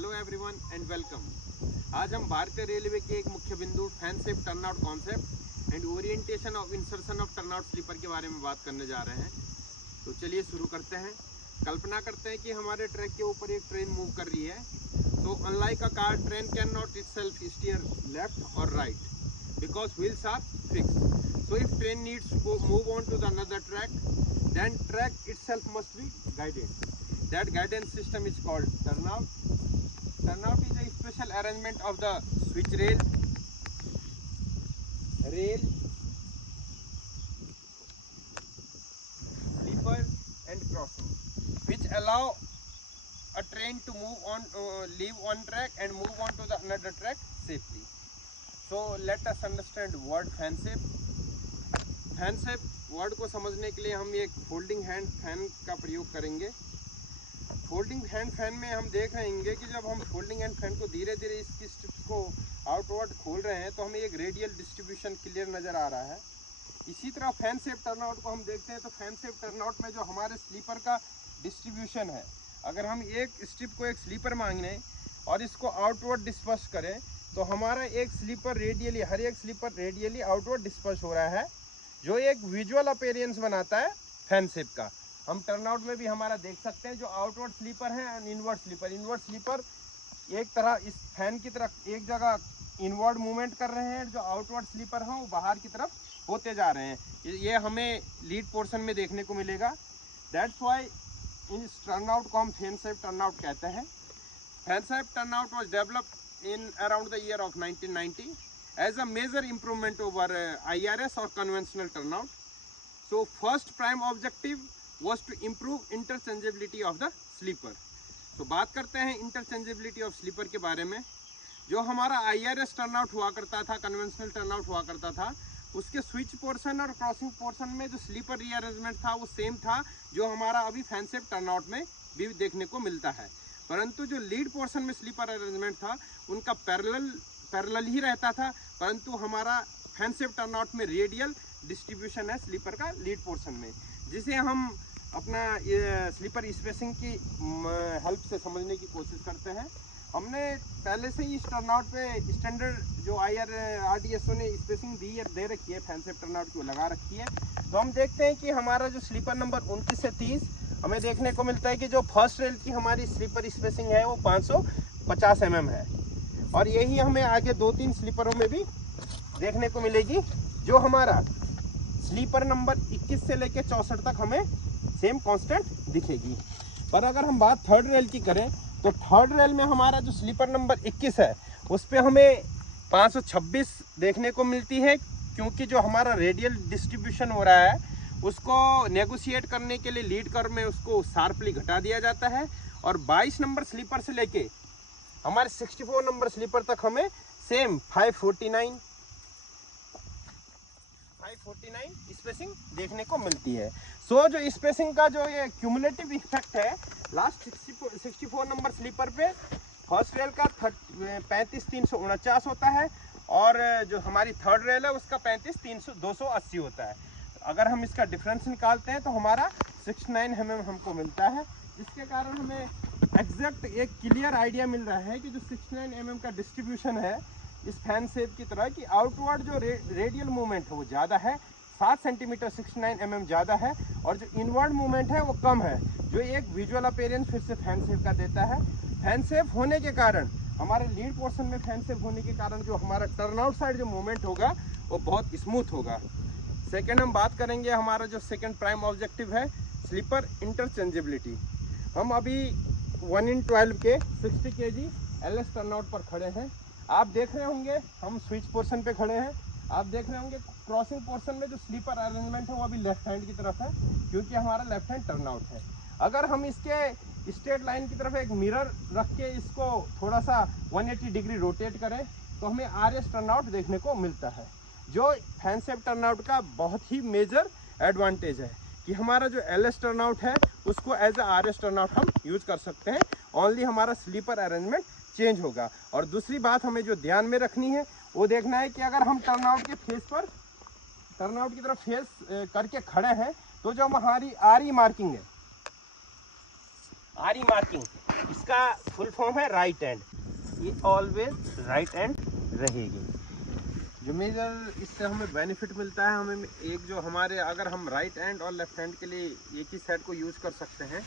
Hello everyone and welcome. आज हम भारतीय रेलवे के एक मुख्य बिंदु fan shaped turnout concept and orientation of insertion of turnout sleeper के बारे में बात करने जा रहे हैं। तो चलिए शुरू करते हैं। कल्पना करते हैं कि हमारे ट्रैक के ऊपर एक ट्रेन मूव कर रही है। तो unlike a car, train can not itself steer left और right because wheels are fixed. So if train needs to move on to the another track, then track itself must be guided. That guidance system is called turnout. Turnout is a special arrangement of the switch rail, sleeper and crossing, which allow a train to move on, leave one track and move on to the another track safely. So let us understand word fan safe. Fan safe word को समझने के लिए हम एक folding hand fan का प्रयोग करेंगे। Folding hand fan में हम देख रहेंगे कि जब हम फोल्डिंग हैंड फैन को धीरे धीरे इसकी स्ट्रिप्स को आउटवर्ड खोल रहे हैं तो हमें एक रेडियल डिस्ट्रीब्यूशन क्लियर नज़र आ रहा है। इसी तरह फैन सेफ टर्नआउट को हम देखते हैं तो फैन सेफ टर्नआउट में जो हमारे स्लीपर का डिस्ट्रीब्यूशन है, अगर हम एक स्ट्रिप को एक स्लीपर मांगने और इसको आउटवर्ड डिस्पर्स करें तो हमारा एक स्लीपर रेडियली, हर एक स्लीपर रेडियली आउटवर्ड डिस्पर्स हो रहा है, जो एक विजुअल अपीयरेंस बनाता है फैन सेफ का। हम टर्नआउट में भी हमारा देख सकते हैं जो आउटवर्ड स्लीपर है और इनवर्ड स्लीपर एक तरह इस फैन की तरफ एक जगह इनवर्ड मूवमेंट कर रहे हैं, जो आउटवर्ड स्लीपर हैं वो बाहर की तरफ होते जा रहे हैं। ये हमें लीड पोर्शन में देखने को मिलेगा। दैट्स वाई इन टर्नआउट को हम फैन सेफ टर्नआउट कहते हैं। Fan shaped turnout was developed in around the year of 1990 as a major improvement over IRS or conventional turnout. So first prime objective was to improve interchangeability of the sleeper. तो बात करते हैं interchangeability of sleeper के बारे में। जो हमारा IRS turnout हुआ करता था, कन्वेंशनल टर्नआउट हुआ करता था, उसके स्विच पोर्शन और क्रॉसिंग पोर्शन में जो स्लीपर रीअरेंजमेंट था वो सेम था जो हमारा अभी फैन सेफ टर्नआउट में भी देखने को मिलता है। परंतु जो लीड पोर्शन में स्लीपर अरेंजमेंट था उनका पैरेलल ही रहता था, परंतु हमारा फैन सेफ टर्नआउट में रेडियल डिस्ट्रीब्यूशन है स्लीपर का लीड पोर्शन में, जिसे हम अपना ये स्लीपर स्पेसिंग की हेल्प से समझने की कोशिश करते हैं। हमने पहले से ही इस टर्नआउट पे स्टैंडर्ड जो RDSO ने स्पेसिंग दे रखी है, फैन सेफ टर्नआउट की लगा रखी है। तो हम देखते हैं कि हमारा जो स्लीपर नंबर 29 से 30 हमें देखने को मिलता है कि जो फर्स्ट रेल की हमारी स्लीपर स्पेसिंग है वो 550 mm है, और यही हमें आगे 2-3 स्लीपरों में भी देखने को मिलेगी, जो हमारा स्लीपर नंबर 21 से लेकर 64 तक हमें सेम कांस्टेंट दिखेगी। पर अगर हम बात थर्ड रेल की करें तो थर्ड रेल में हमारा जो स्लीपर नंबर 21 है उस पर हमें 526 देखने को मिलती है, क्योंकि जो हमारा रेडियल डिस्ट्रीब्यूशन हो रहा है उसको नेगोशिएट करने के लिए लीड कर्व में उसको शार्पली घटा दिया जाता है। और 22 नंबर स्लीपर से लेके हमारे 64 नंबर स्लीपर तक हमें सेम 549 स्पेसिंग देखने को मिलती है। सो जो स्पेसिंग का जो ये क्यूमुलेटिव इफेक्ट है लास्ट 64 नंबर स्लीपर पे फर्स्ट रेल का 35,349 होता है, और जो हमारी थर्ड रेल है उसका 35,280 होता है। अगर हम इसका डिफरेंस निकालते हैं तो हमारा 69 mm हमको मिलता है, जिसके कारण हमें एग्जैक्ट एक क्लियर आइडिया मिल रहा है कि जो 69 mm का डिस्ट्रीब्यूशन है इस फैन सेफ की तरह कि आउटवर्ड जो रेडियल मूवमेंट है वो ज़्यादा है, 7 सेंटीमीटर 69 mm ज़्यादा है, और जो इनवर्ड मूवमेंट है वो कम है, जो एक विजुअल अपीयरेंस फिर से फैन सेफ का देता है। फैन सेफ होने के कारण हमारे लीड पोर्शन में फैन सेफ होने के कारण जो हमारा टर्नआउट साइड जो मूवमेंट होगा वो बहुत स्मूथ होगा। सेकेंड हम बात करेंगे, हमारा जो सेकेंड प्राइम ऑब्जेक्टिव है स्लीपर इंटरचेंजेबिलिटी। हम अभी 1/12 के 60 kg LS टर्नआउट पर खड़े हैं। आप देख रहे होंगे हम स्विच पोर्शन पे खड़े हैं, आप देख रहे होंगे क्रॉसिंग पोर्शन में जो स्लीपर अरेंजमेंट है वो अभी लेफ्ट हैंड की तरफ है, क्योंकि हमारा लेफ्ट हैंड टर्नआउट है। अगर हम इसके स्ट्रेट लाइन की तरफ एक मिरर रख के इसको थोड़ा सा 180 डिग्री रोटेट करें तो हमें RS टर्नआउट देखने को मिलता है, जो फैन सेफ टर्नआउट का बहुत ही मेजर एडवांटेज है कि हमारा जो LS टर्नआउट है उसको एज ए RS टर्नआउट हम यूज कर सकते हैं। ओनली हमारा स्लीपर अरेंजमेंट चेंज होगा। और दूसरी बात हमें जो ध्यान में रखनी है वो देखना है कि अगर हम टर्नआउट के फेस पर टर्नआउट की तरफ फेस करके खड़े हैं तो जो हमारी RE मार्किंग है, आरी मार्किंग, इसका फुल फॉर्म है राइट हैंड, ये ऑलवेज राइट हैंड रहेगी। जो मेजर इससे हमें बेनिफिट मिलता है, हमें एक जो हमारे अगर हम राइट हैंड और लेफ्ट हैंड के लिए एक ही सेट को यूज़ कर सकते हैं,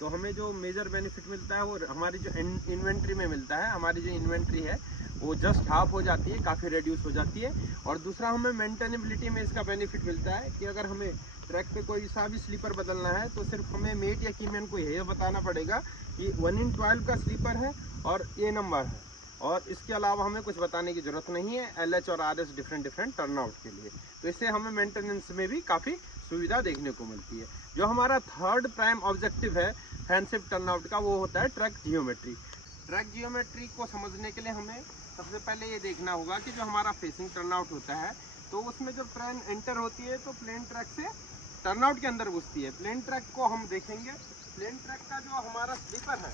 तो हमें जो मेजर बेनिफिट मिलता है वो हमारी जो इन्वेंट्री में मिलता है। हमारी जो इन्वेंट्री है वो जस्ट हाफ हो जाती है, काफ़ी रिड्यूस हो जाती है। और दूसरा हमें मेंटेनेबिलिटी में इसका बेनिफिट मिलता है कि अगर हमें ट्रैक पे कोई सा भी स्लीपर बदलना है तो सिर्फ हमें मेट या कीमैन को यह बताना पड़ेगा कि 1/12 का स्लीपर है और ए नंबर है, और इसके अलावा हमें कुछ बताने की ज़रूरत नहीं है। LH और RS डिफरेंट टर्नआउट के लिए, तो इससे हमें मेंटेनेंस में भी काफ़ी सुविधा देखने को मिलती है। जो हमारा थर्ड प्राइम ऑब्जेक्टिव है फैनशिप टर्नआउट का, वो होता है ट्रैक जियोमेट्री। ट्रैक जियोमेट्री को समझने के लिए हमें सबसे पहले ये देखना होगा कि जो हमारा फेसिंग टर्नआउट होता है, तो उसमें जब ट्रेन एंटर होती है तो प्लेन ट्रैक से टर्नआउट के अंदर घुसती है। प्लेन ट्रैक को हम देखेंगे, प्लेन ट्रैक का जो हमारा स्लीपर है,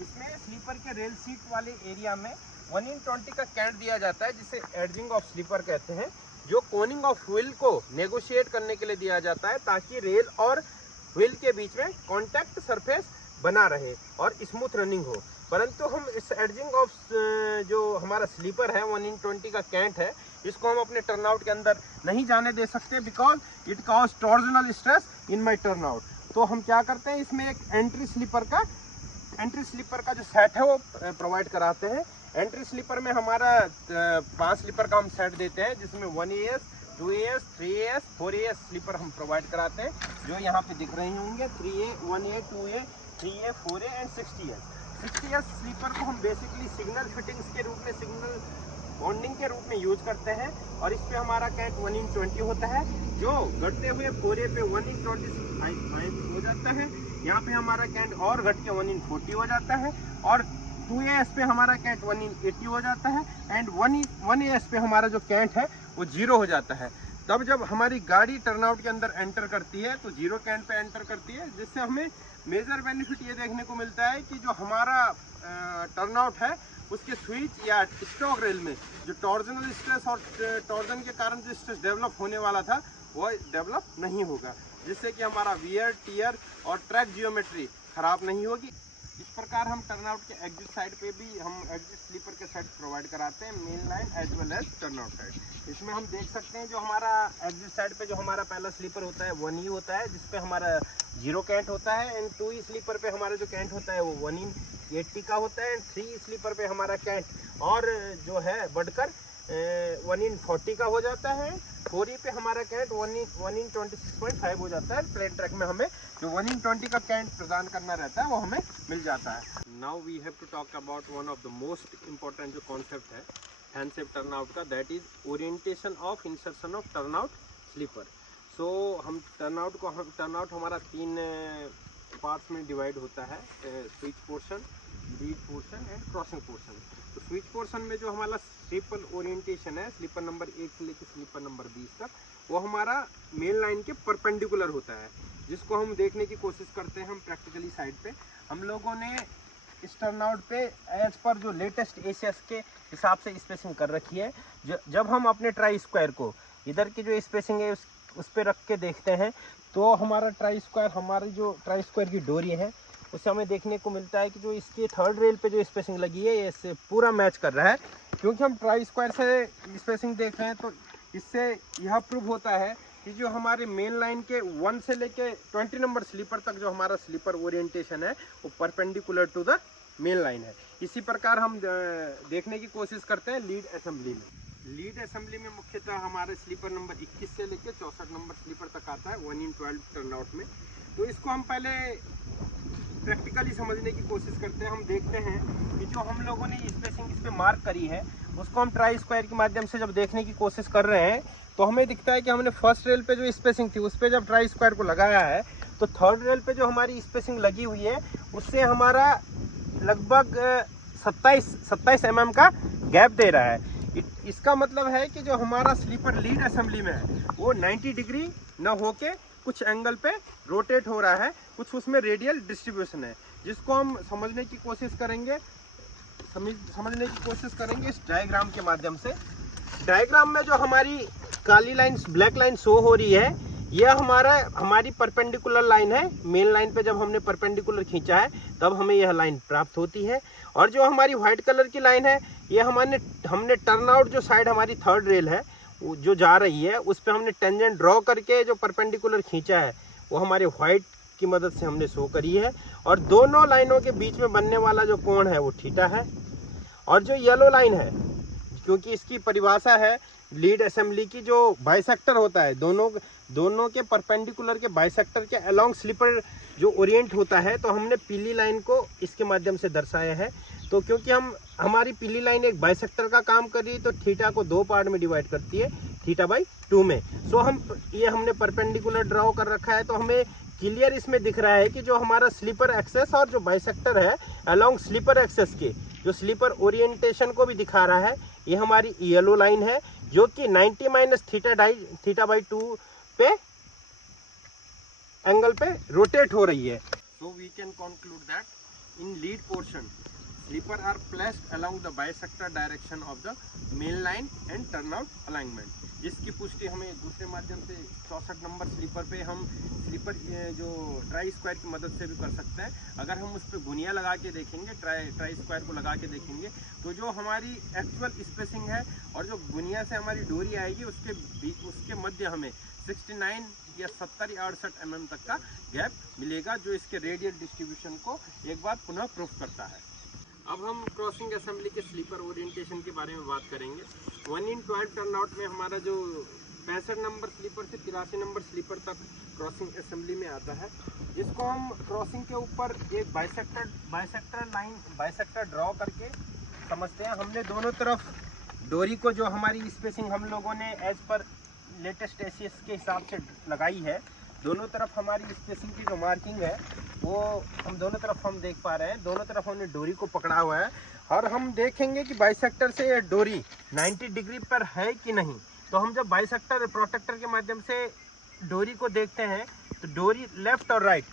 इसमें स्लीपर के रेल सीट वाले एरिया में 1/20 का कैंट दिया जाता है, जिसे एडजिंग ऑफ स्लीपर कहते हैं, जो कोनिंग ऑफ व्हील को नेगोशिएट करने के लिए दिया जाता है ताकि रेल और व्हील के बीच में कॉन्टैक्ट सरफेस बना रहे और स्मूथ रनिंग हो। परंतु हम इस एडजिंग ऑफ जो हमारा स्लीपर है 1/20 का कैंट है, इसको हम अपने टर्नआउट के अंदर नहीं जाने दे सकते, because it cause torsional stress in my turnout. तो हम क्या करते हैं, इसमें एक एंट्री स्लीपर का जो सेट है वो प्रोवाइड कराते हैं। एंट्री स्लीपर में हमारा 5 स्लीपर का हम सेट देते हैं, जिसमें 1AS, 2AS, 3AS, 4AS sleeper हम प्रोवाइड कराते हैं, जो यहाँ पे दिख रहे होंगे 3A, 1A, 2A, 3A, 4A and 60AS sleeper को हम बेसिकली सिग्नल फिटिंग्स के रूप में, सिग्नल बॉन्डिंग के रूप में यूज करते हैं। और इस पे हमारा कैंट 1/20 होता है, जो घटते हुए 4A पे 1/25 हो जाता है। यहाँ पे हमारा कैंट और घट के 1/40 हो जाता है, और 2AS पे हमारा कैंट 1/80 हो जाता है, एंड 1AS पे हमारा जो कैंट है वो 0 हो जाता है। तब जब हमारी गाड़ी टर्नआउट के अंदर एंटर करती है तो 0 कैंट पे एंटर करती है, जिससे हमें मेजर बेनिफिट ये देखने को मिलता है कि जो हमारा टर्नआउट है उसके स्विच या स्टॉक रेल में जो टॉर्जनल स्ट्रेस और टॉर्जन के कारण जो स्ट्रेस डेवलप होने वाला था वो डेवलप नहीं होगा, जिससे कि हमारा वियर टियर और ट्रैक जियोमेट्री खराब नहीं होगी। इस प्रकार हम टर्नआउट के एग्जिट साइड पे भी हम एग्जिट स्लीपर के सेट प्रोवाइड कराते हैं, main line as well as turnout side. इसमें हम देख सकते हैं जो हमारा एग्जिट साइड पे जो हमारा पहला स्लीपर होता है 1E होता है, जिसपे हमारा 0 कैंट होता है, एंड 2E स्लीपर पे हमारा जो कैंट होता है वो 1/80 का होता है, एंड 3E स्लीपर पे हमारा कैंट और जो है बढ़कर 1/40 का हो जाता है। 4E पे हमारा कैंट 1/26.5 हो जाता है। प्लेन ट्रैक में हमें जो 1/20 का कैंट प्रदान करना रहता है वो हमें मिल जाता है। Now we have to talk about one of the most important जो कॉन्सेप्ट है फैनशिप टर्नआउट का, that is orientation of insertion of turnout sleeper. So हम टर्नआउट हमारा 3 पार्ट्स में डिवाइड होता है, switch portion, lead portion and crossing portion. तो स्विच पोर्शन में जो हमारा स्लीपर ओरिएंटेशन है, स्लीपर नंबर 1 से लेकर स्लीपर नंबर 20 तक, वो हमारा मेन लाइन के परपेंडिकुलर होता है, जिसको हम देखने की कोशिश करते हैं हम प्रैक्टिकली साइड पे। हम लोगों ने इस टर्नआउट पे एज पर जो लेटेस्ट ACS के हिसाब से स्पेसिंग कर रखी है। जब हम अपने ट्राई स्क्वायर को इधर की जो स्पेसिंग है उस पर रख के देखते हैं, तो हमारी जो ट्राई स्क्वायर की डोरी है उससे हमें देखने को मिलता है कि जो इसके थर्ड रेल पे जो स्पेसिंग लगी है ये इससे पूरा मैच कर रहा है। क्योंकि हम ट्राई स्क्वायर से स्पेसिंग देख रहे हैं, तो इससे यह प्रूव होता है कि जो हमारे मेन लाइन के 1 से लेके 20 नंबर स्लीपर तक जो हमारा स्लीपर ओरिएंटेशन है वो perpendicular to the main line है। इसी प्रकार हम देखने की कोशिश करते हैं लीड असेंबली में। लीड असेंबली में मुख्यतः हमारे स्लीपर नंबर 21 से लेकर 64 नंबर स्लीपर तक आता है 1/12 टर्नआउट में। तो इसको हम पहले प्रैक्टिकली समझने की कोशिश करते हैं। हम देखते हैं कि जो हम लोगों ने स्पेसिंग इस पे मार्क करी है उसको हम ट्राई स्क्वायर के माध्यम से जब देखने की कोशिश कर रहे हैं, तो हमें दिखता है कि हमने फर्स्ट रेल पे जो स्पेसिंग थी उस पे जब ट्राई स्क्वायर को लगाया है, तो थर्ड रेल पे जो हमारी स्पेसिंग लगी हुई है उससे हमारा लगभग 27 mm का गैप दे रहा है। इसका मतलब है कि जो हमारा स्लीपर लीड असेंबली में है वो 90 डिग्री न होके कुछ एंगल पे रोटेट हो रहा है, कुछ उसमें रेडियल डिस्ट्रीब्यूशन है, जिसको हम समझने की कोशिश करेंगे इस डायग्राम के माध्यम से। डायग्राम में जो हमारी काली लाइन, ब्लैक लाइन शो हो रही है, यह हमारी परपेंडिकुलर लाइन है। मेन लाइन पे जब हमने परपेंडिकुलर खींचा है तब हमें यह लाइन प्राप्त होती है। और जो हमारी व्हाइट कलर की लाइन है, ये हमने टर्न आउट जो साइड हमारी थर्ड रेल है जो जा रही है, उस पर हमने टेंजेंट ड्रॉ करके जो परपेंडिकुलर खींचा है वो हमारे व्हाइट की मदद से हमने शो करी है। और दोनों लाइनों के बीच में बनने वाला जो कोण है वो थीटा है। और जो येलो लाइन है, क्योंकि इसकी परिभाषा है लीड असेंबली की, जो बाइसेक्टर होता है, दोनों के परपेंडिकुलर के बाइसेक्टर के अलोंग स्लीपर जो ओरिएंट होता है, तो हमने पीली लाइन को इसके माध्यम से दर्शाया है। तो क्योंकि हमारी पीली लाइन एक बाइसेक्टर का काम कर रही है, तो थीटा को 2 पार्ट में डिवाइड करती है, θ/2 में। सो हमने परपेंडिकुलर ड्रॉ कर रखा है, तो हमें क्लियर इसमें दिख रहा है कि जो हमारा स्लीपर एक्सेस और जो बाइसेक्टर है अलोंग स्लीपर एक्सेस के जो स्लीपर ओरिएंटेशन को भी दिखा रहा है, ये हमारी येलो लाइन है जो कि 90 - θ/2 पे एंगल पे रोटेट हो रही है। So we can conclude that in lead portion sleeper are placed along the bisector direction of the main line and turnout alignment, जिसकी पुष्टि हमें दूसरे माध्यम से 64 नंबर स्लीपर पे हम स्लीपर जो ट्राई स्क्वायर की मदद से भी कर सकते हैं। अगर हम उस पर गुनिया लगा के देखेंगे, ट्राई स्क्वायर को लगा के देखेंगे, तो जो हमारी एक्चुअल स्पेसिंग है और जो गुनिया से हमारी डोरी आएगी उसके मध्य हमें 69 या 70 या 68 mm तक का गैप मिलेगा, जो इसके रेडियल डिस्ट्रीब्यूशन को एक बार पुनः प्रूफ करता है। अब हम क्रॉसिंग असेंबली के स्लीपर ओरिएंटेशन के बारे में बात करेंगे। 1/12 टर्नआउट में हमारा जो 65 नंबर स्लीपर से 83 नंबर स्लीपर तक क्रॉसिंग असेंबली में आता है, जिसको हम क्रॉसिंग के ऊपर एक बाइसेक्टर ड्रॉ करके समझते हैं। हमने दोनों तरफ डोरी को, जो हमारी स्पेसिंग हम लोगों ने एज पर लेटेस्ट एसीएस के हिसाब से लगाई है, दोनों तरफ हमारी स्पेसिंग की जो मार्किंग है वो हम दोनों तरफ हम देख पा रहे हैं। दोनों तरफ हमने डोरी को पकड़ा हुआ है और हम देखेंगे कि बाइसेक्टर से ये डोरी 90 डिग्री पर है कि नहीं। तो हम जब बाइसेक्टर प्रोटेक्टर के माध्यम से डोरी को देखते हैं तो डोरी लेफ्ट और राइट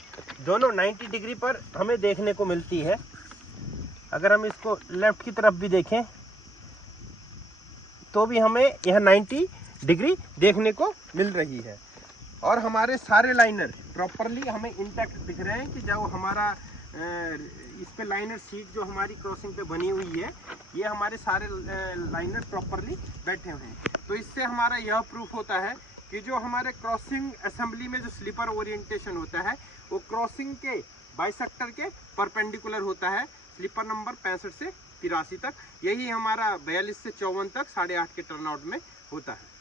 दोनों 90 डिग्री पर हमें देखने को मिलती है। अगर हम इसको लेफ्ट की तरफ भी देखें तो भी हमें यह 90 डिग्री देखने को मिल रही है। और हमारे सारे लाइनर प्रॉपरली हमें इंटैक्ट दिख रहे हैं कि जो हमारा इस पे लाइनर सीट जो हमारी क्रॉसिंग पे बनी हुई है, ये हमारे सारे लाइनर प्रॉपरली बैठे हुए हैं। तो इससे हमारा यह प्रूफ होता है कि जो हमारे क्रॉसिंग असेंबली में जो स्लीपर ओरिएंटेशन होता है वो क्रॉसिंग के बाइसेक्टर के परपेंडिकुलर होता है, स्लीपर नंबर 65 से 83 तक। यही हमारा 42 से 54 तक 8.5 के टर्नआउट में होता है।